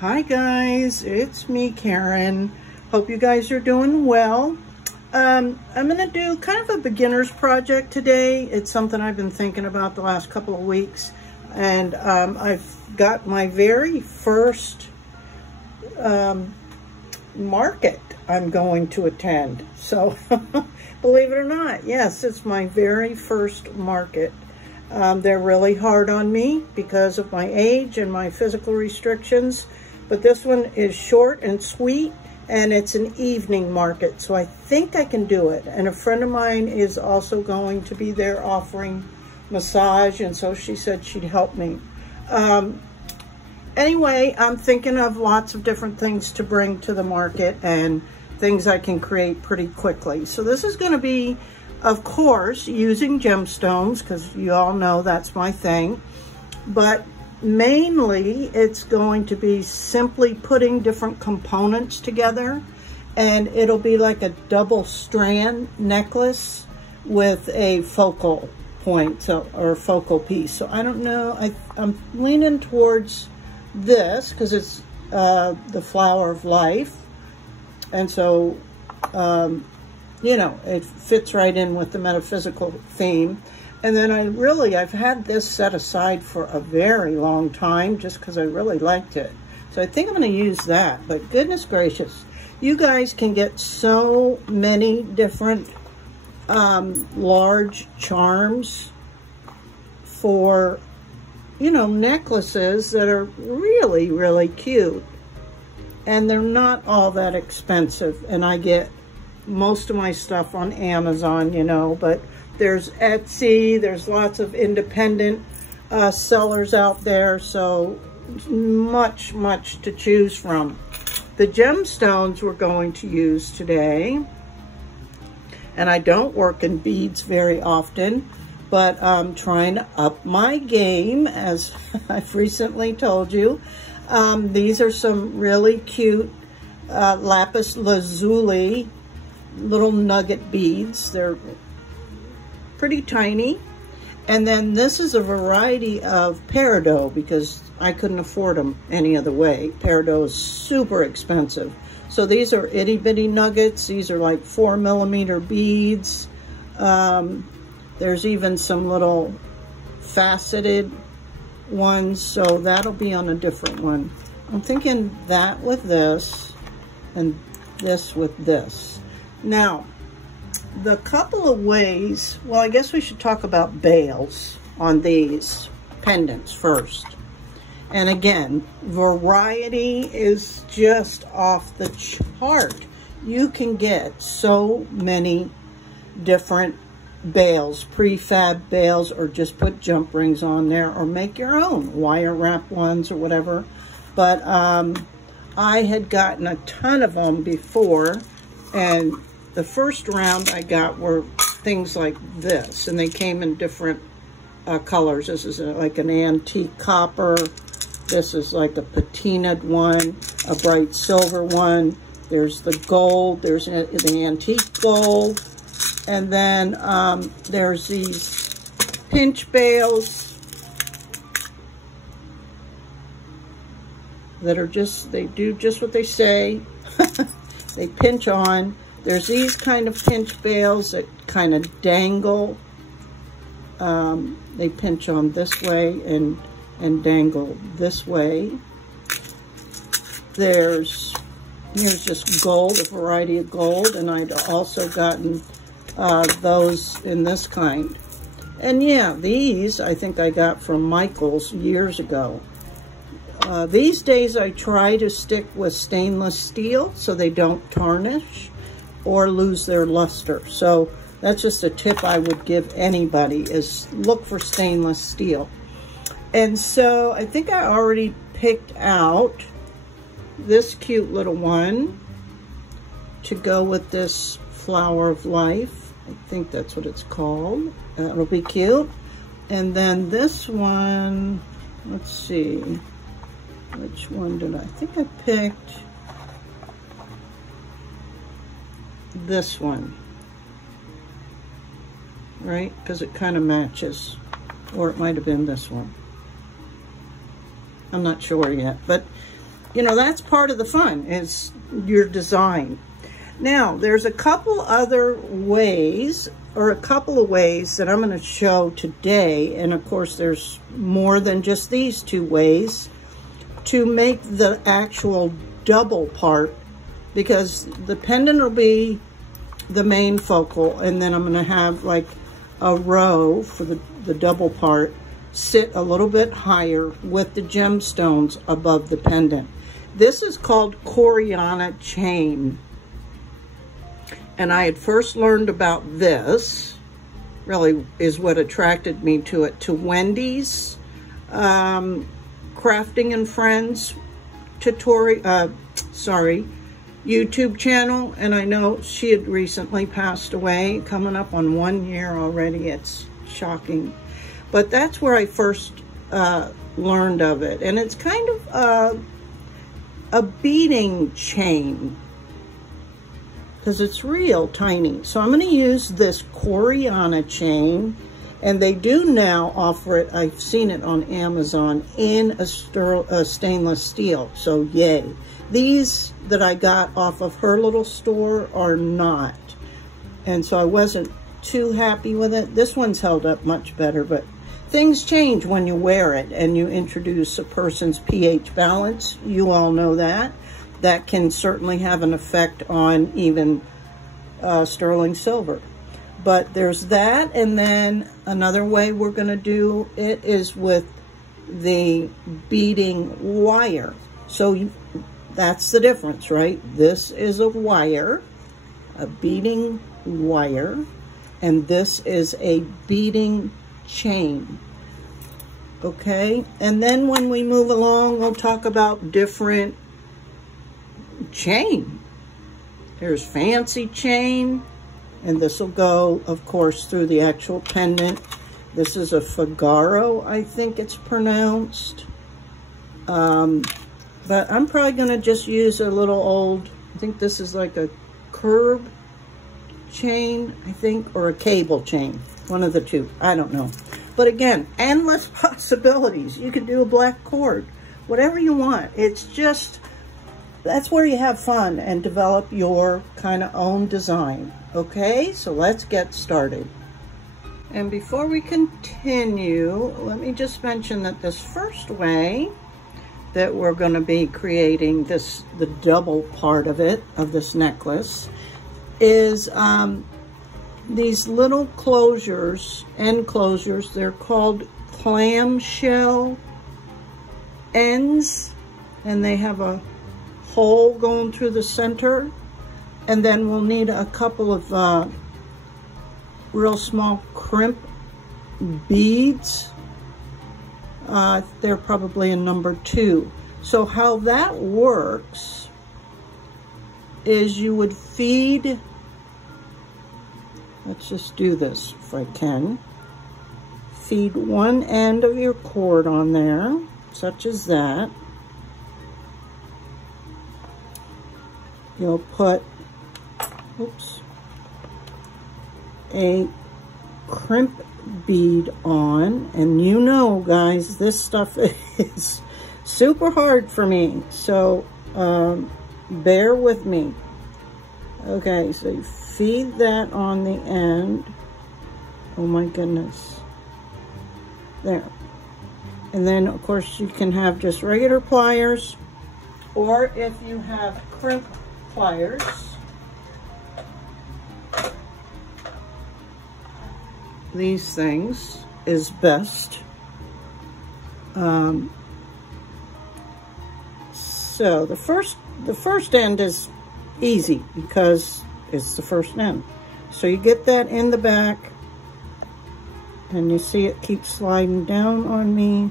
Hi guys, it's me, Karen. Hope you guys are doing well. I'm gonna do kind of a beginner's project today. It's something I've been thinking about the last couple of weeks, and I've got my very first market I'm going to attend. So believe it or not, yes, it's my very first market. They're really hard on me because of my age and my physical restrictions, but this one is short and sweet, and it's an evening market, so I think I can do it. And a friend of mine is also going to be there offering massage, and so she said she'd help me. Anyway, I'm thinking of lots of different things to bring to the market and things I can create pretty quickly. So this is going to be, of course, using gemstones, because you all know that's my thing, but mainly it's going to be simply putting different components together, and it'll be like a double strand necklace with a focal point, or focal piece. So I don't know, I'm leaning towards this because it's the flower of life, and so you know, it fits right in with the metaphysical theme. And then I've had this set aside for a very long time just because I really liked it. So I think I'm going to use that. But goodness gracious, you guys can get so many different large charms for, you know, necklaces that are really, really cute. And they're not all that expensive. And I get most of my stuff on Amazon, you know, but there's Etsy, there's lots of independent sellers out there, so much to choose from. The gemstones we're going to use today, and I don't work in beads very often, but I'm trying to up my game, as I've recently told you. These are some really cute lapis lazuli little nugget beads. They're pretty tiny. And then this is a variety of peridot because I couldn't afford them any other way. Peridot is super expensive. So these are itty bitty nuggets. These are like 4mm beads. There's even some little faceted ones, so that'll be on a different one. I'm thinking that with this and this with this. Now, the couple of ways, well, I guess we should talk about bales on these pendants first. And again, variety is just off the chart. You can get so many different bales, prefab bales, or just put jump rings on there, or make your own wire wrap ones or whatever. But I had gotten a ton of them before, and the first round I got were things like this, and they came in different colors. This is like an antique copper. This is like a patinaed one, a bright silver one. There's the gold. There's the antique gold. And then there's these pinch bales that are just, they do just what they say. They pinch on. There's these kind of pinch bales that kind of dangle. They pinch on this way and dangle this way. Here's just gold, a variety of gold, and I'd also gotten those in this kind. And yeah, these I think I got from Michael's years ago. These days I try to stick with stainless steel so they don't tarnish or lose their luster. So that's just a tip I would give anybody, is look for stainless steel. And so I think I already picked out this cute little one to go with this flower of life. I think that's what it's called. That'll be cute. And then this one, let's see, which one did I think I picked? This one, right? Because it kind of matches. Or it might have been this one. I'm not sure yet. But you know, that's part of the fun, is your design. Now, there's a couple other ways, or a couple of ways that I'm going to show today, and of course there's more than just these two ways, to make the actual double part, because the pendant will be the main focal, and then I'm going to have like a row for the double part sit a little bit higher with the gemstones above the pendant. This is called Koreana chain. And I had first learned about this, really is what attracted me to it, to Wendy's Crafting and Friends YouTube channel. And I know she had recently passed away, coming up on 1 year already. It's shocking. But that's where I first learned of it. And it's kind of a beading chain, because it's real tiny. So I'm going to use this Koreana chain, and they do now offer it, I've seen it on Amazon, in a stainless steel, so yay. These that I got off of her little store are not, and so I wasn't too happy with it. This one's held up much better, but things change when you wear it and you introduce a person's pH balance. You all know that. That can certainly have an effect on even sterling silver. But there's that, and then another way we're going to do it is with the beading wire. So that's the difference, right? This is a wire, a beading wire, and this is a beading chain. Okay, and then when we move along, we'll talk about different chain. There's fancy chain, and this will go, of course, through the actual pendant. This is a Figaro, I think it's pronounced. But I'm probably going to just use a little old, I think this is like a curb chain, I think, or a cable chain. One of the two. I don't know. But again, endless possibilities. You can do a black cord, whatever you want. It's just, that's where you have fun and develop your kind of own design. Okay, so let's get started. And before we continue, let me just mention that this first way that we're going to be creating this, the double part of it, of this necklace, is these little closures, end closures. They're called clamshell ends, and they have a hole going through the center. And then we'll need a couple of real small crimp beads. They're probably in number 2. So how that works is you would feed, let's just do this if I can, feed one end of your cord on there, such as that. You'll put, oops, a crimp bead on, and you know, guys, this stuff is super hard for me, so bear with me. Okay, so you feed that on the end. Oh my goodness. There. And then, of course, you can have just regular pliers, or if you have crimp pliers, these things is best. So the first end is easy because it's the first end. So you get that in the back, and you see it keeps sliding down on me.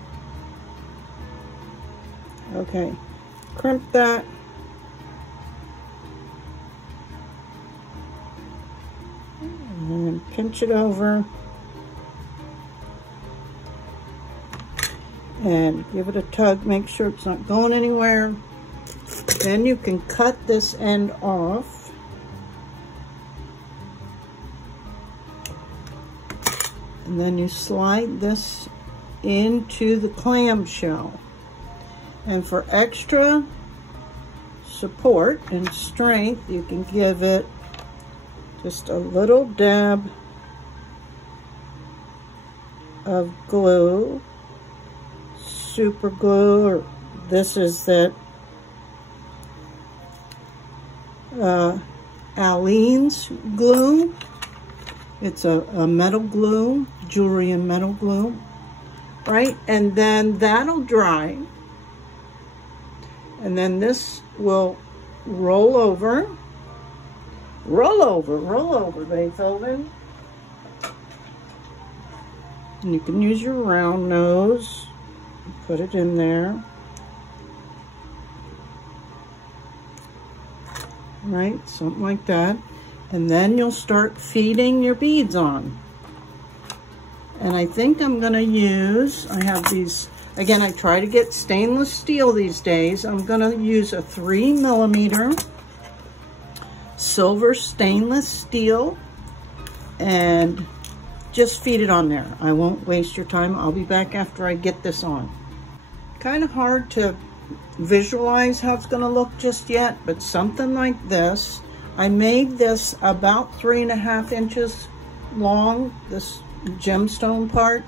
Okay, crimp that. And pinch it over. And give it a tug, make sure it's not going anywhere. Then you can cut this end off. And then you slide this into the clamshell. And for extra support and strength, you can give it just a little dab of glue, super glue, or this is that Aleene's glue. It's a metal glue, jewelry and metal glue, right? And then that'll dry. And then this will roll over, Beethoven. And you can use your round nose, put it in there. Right, something like that. And then you'll start feeding your beads on. And I think I'm gonna use, I have these, again, I try to get stainless steel these days. I'm gonna use a 3mm silver stainless steel and just feed it on there. I won't waste your time. I'll be back after I get this on. Kind of hard to visualize how it's gonna look just yet, but something like this. I made this about 3.5 inches long, this gemstone part,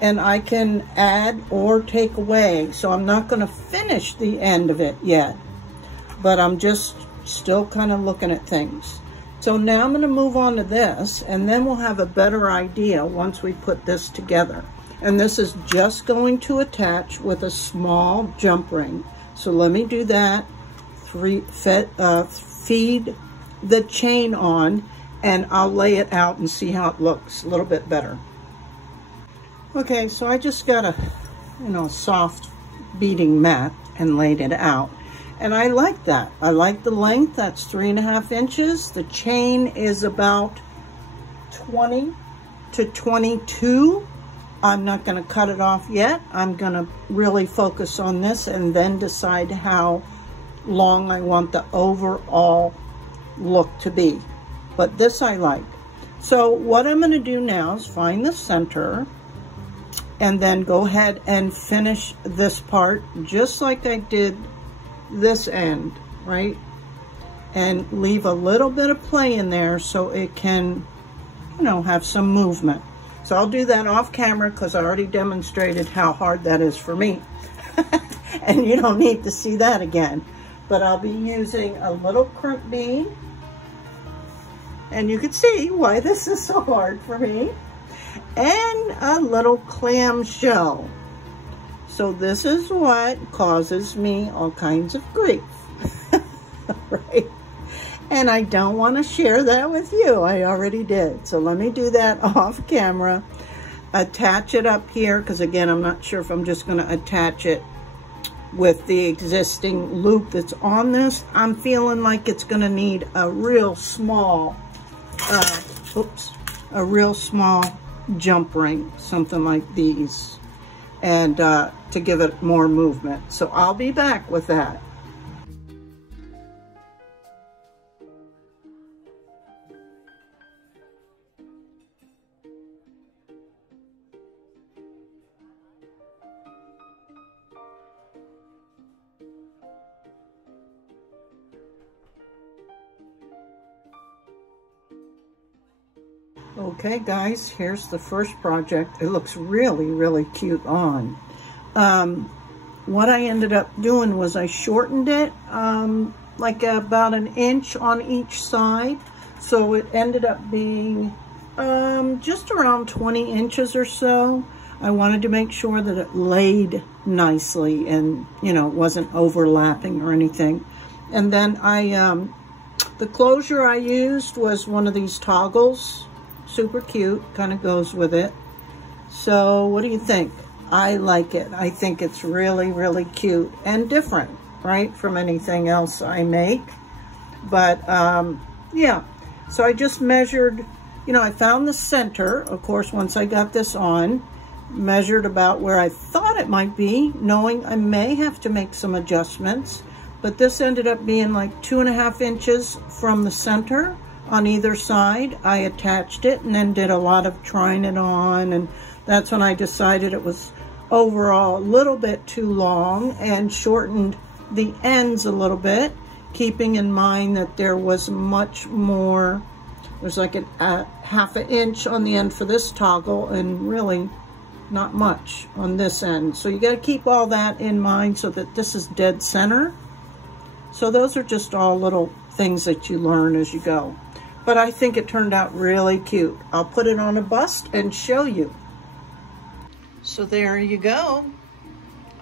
and I can add or take away. So I'm not gonna finish the end of it yet, but I'm just still kind of looking at things. So now I'm gonna move on to this, and then we'll have a better idea once we put this together. And this is just going to attach with a small jump ring. So let me do that, feed the chain on, and I'll lay it out and see how it looks a little bit better. Okay, so I just got a, soft beading mat and laid it out. And I like that. I like the length, that's 3.5 inches. The chain is about 20 to 22. I'm not gonna cut it off yet. I'm gonna really focus on this and then decide how long I want the overall look to be. But this I like. So what I'm gonna do now is find the center and then go ahead and finish this part just like I did this end, right? And leave a little bit of play in there so it can, have some movement. So I'll do that off camera because I already demonstrated how hard that is for me. And you don't need to see that again. But I'll be using a little crimp bead. And you can see why this is so hard for me. And a little clamshell. So this is what causes me all kinds of grief. Right? And I don't want to share that with you. I already did. So let me do that off camera. Attach it up here, because again, I'm not sure if I'm just going to attach it with the existing loop that's on this. I'm feeling like it's going to need a real small, a real small jump ring, something like these, and to give it more movement. So I'll be back with that. Okay guys, here's the first project. It looks really, really cute on. What I ended up doing was I shortened it like about 1 inch on each side. So it ended up being just around 20 inches or so. I wanted to make sure that it laid nicely and, wasn't overlapping or anything. And then the closure I used was one of these toggles. Super cute, kind of goes with it. So what do you think? I like it. I think it's really, really cute and different, right, from anything else I make. But yeah, so I just measured, I found the center, of course, once I got this on, measured about where I thought it might be, knowing I may have to make some adjustments. But this ended up being like 2.5 inches from the center. On either side, I attached it and then did a lot of trying it on, and that's when I decided it was overall a little bit too long and shortened the ends a little bit keeping in mind that there was much more. There's like a half an inch on the end for this toggle and really not much on this end. So you got to keep all that in mind so that this is dead center. So those are just all little things that you learn as you go. But I think it turned out really cute. I'll put it on a bust and show you. So there you go.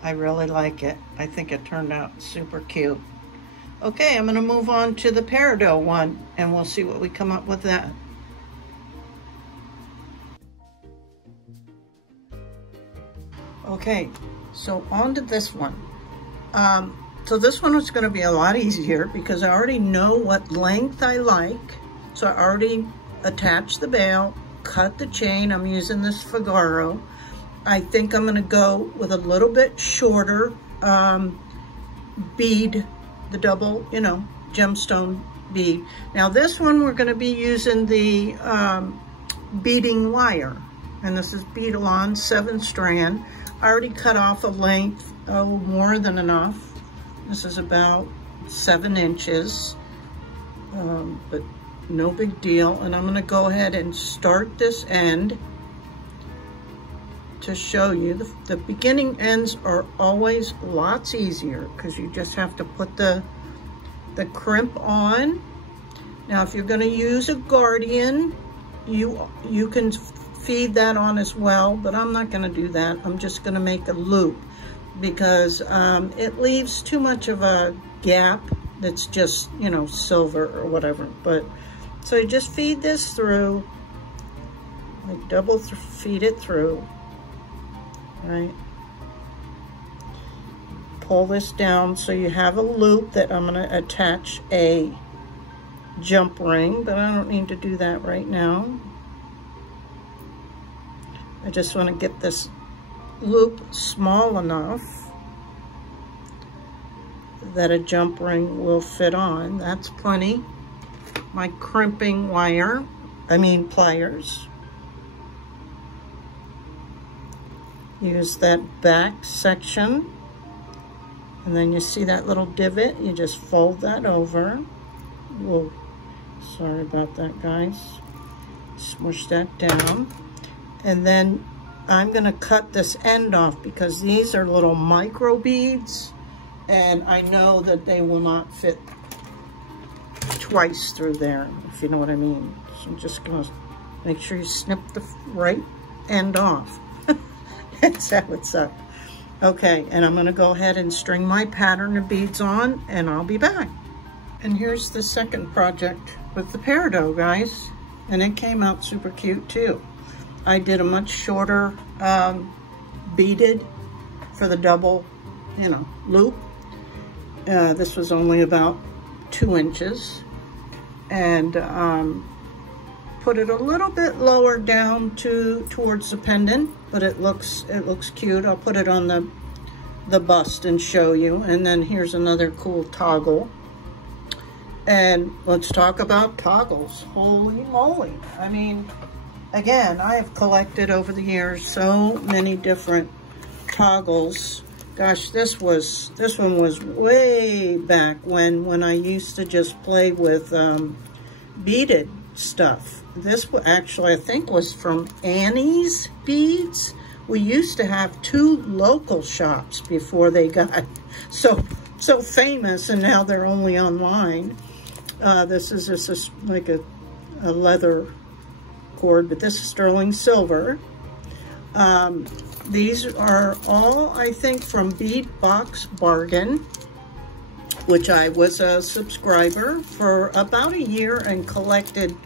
I really like it. I think it turned out super cute. Okay, I'm going to move on to the peridot one, and we'll see what we come up with that. Okay, so on to this one. So this one was going to be a lot easier because I already know what length I like. So I already attached the bail, cut the chain. I'm using this Figaro. I think I'm going to go with a little bit shorter bead, the double, you know, gemstone bead. Now this one we're going to be using the beading wire, and this is Beadalon 7 strand. I already cut off a length, more than enough. This is about 7 inches, but no big deal. And I'm going to go ahead and start this end to show you. The beginning ends are always lots easier because you just have to put the crimp on. Now if you're going to use a guardian, you can feed that on as well, but I'm not going to do that. I'm just going to make a loop because it leaves too much of a gap that's just, you know, silver or whatever. But so you just feed this through, like double feed it through, right? Pull this down so you have a loop that I'm going to attach a jump ring, but I don't need to do that right now. I just want to get this loop small enough that a jump ring will fit on. That's plenty. My crimping wire, pliers. Use that back section, and then you see that little divot, you just fold that over. Whoa, sorry about that, guys. Smush that down. And then I'm going to cut this end off because these are little micro beads, and I know that they will not fit twice through there, if you know what I mean. So I'm just going to make sure you snip the right end off. That's how it's up. Okay, and I'm going to go ahead and string my pattern of beads on, and I'll be back. And here's the second project with the peridot, guys. And it came out super cute too. I did a much shorter beaded for the double, you know, loop. This was only about 2 inches, and put it a little bit lower down towards the pendant, but it looks cute. I'll put it on the bust and show you. And then here's another cool toggle. And let's talk about toggles. Holy moly! I mean, again, I have collected over the years so many different toggles. Gosh, this one was way back when I used to just play with beaded stuff. This actually, I think, was from Annie's Beads. We used to have 2 local shops before they got so famous, and now they're only online. This is just like a leather cord, but this is sterling silver. These are all, I think, from Bead Box Bargain, which I was a subscriber for about a year and collected,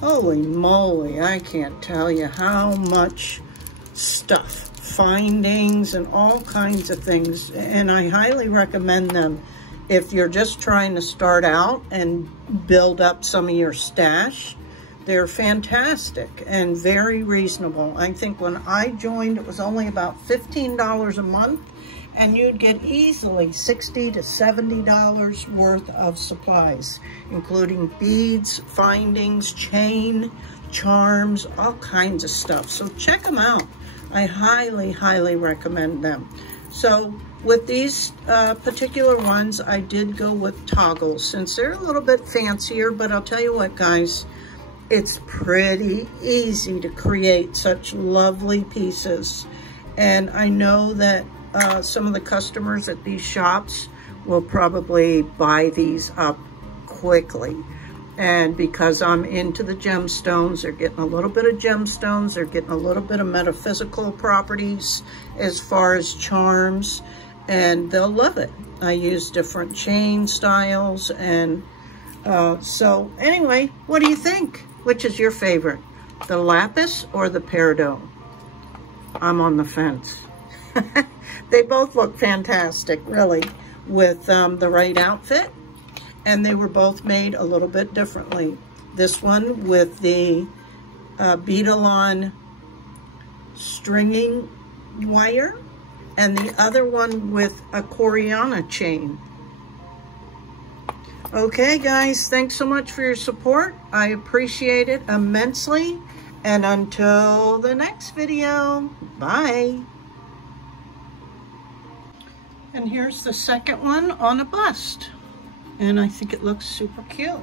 holy moly, I can't tell you how much stuff, findings and all kinds of things. And I highly recommend them if you're just trying to start out and build up some of your stash. They're fantastic and very reasonable. I think when I joined, it was only about $15 a month, and you'd get easily $60 to $70 worth of supplies, including beads, findings, chain, charms, all kinds of stuff. So check them out. I highly, highly recommend them. So with these particular ones, I did go with toggles since they're a little bit fancier, but I'll tell you what, guys, it's pretty easy to create such lovely pieces. And I know that some of the customers at these shops will probably buy these up quickly. And because I'm into the gemstones, they're getting a little bit of gemstones, they're getting a little bit of metaphysical properties as far as charms, and they'll love it. I use different chain styles, and so anyway, what do you think? Which is your favorite, the lapis or the peridot? I'm on the fence. They both look fantastic, really, with the right outfit. And they were both made a little bit differently. This one with the beadle-on stringing wire, and the other one with a Coriana chain. Okay, guys, thanks so much for your support. I appreciate it immensely. And until the next video, bye. And here's the second one on a bust. And I think it looks super cute.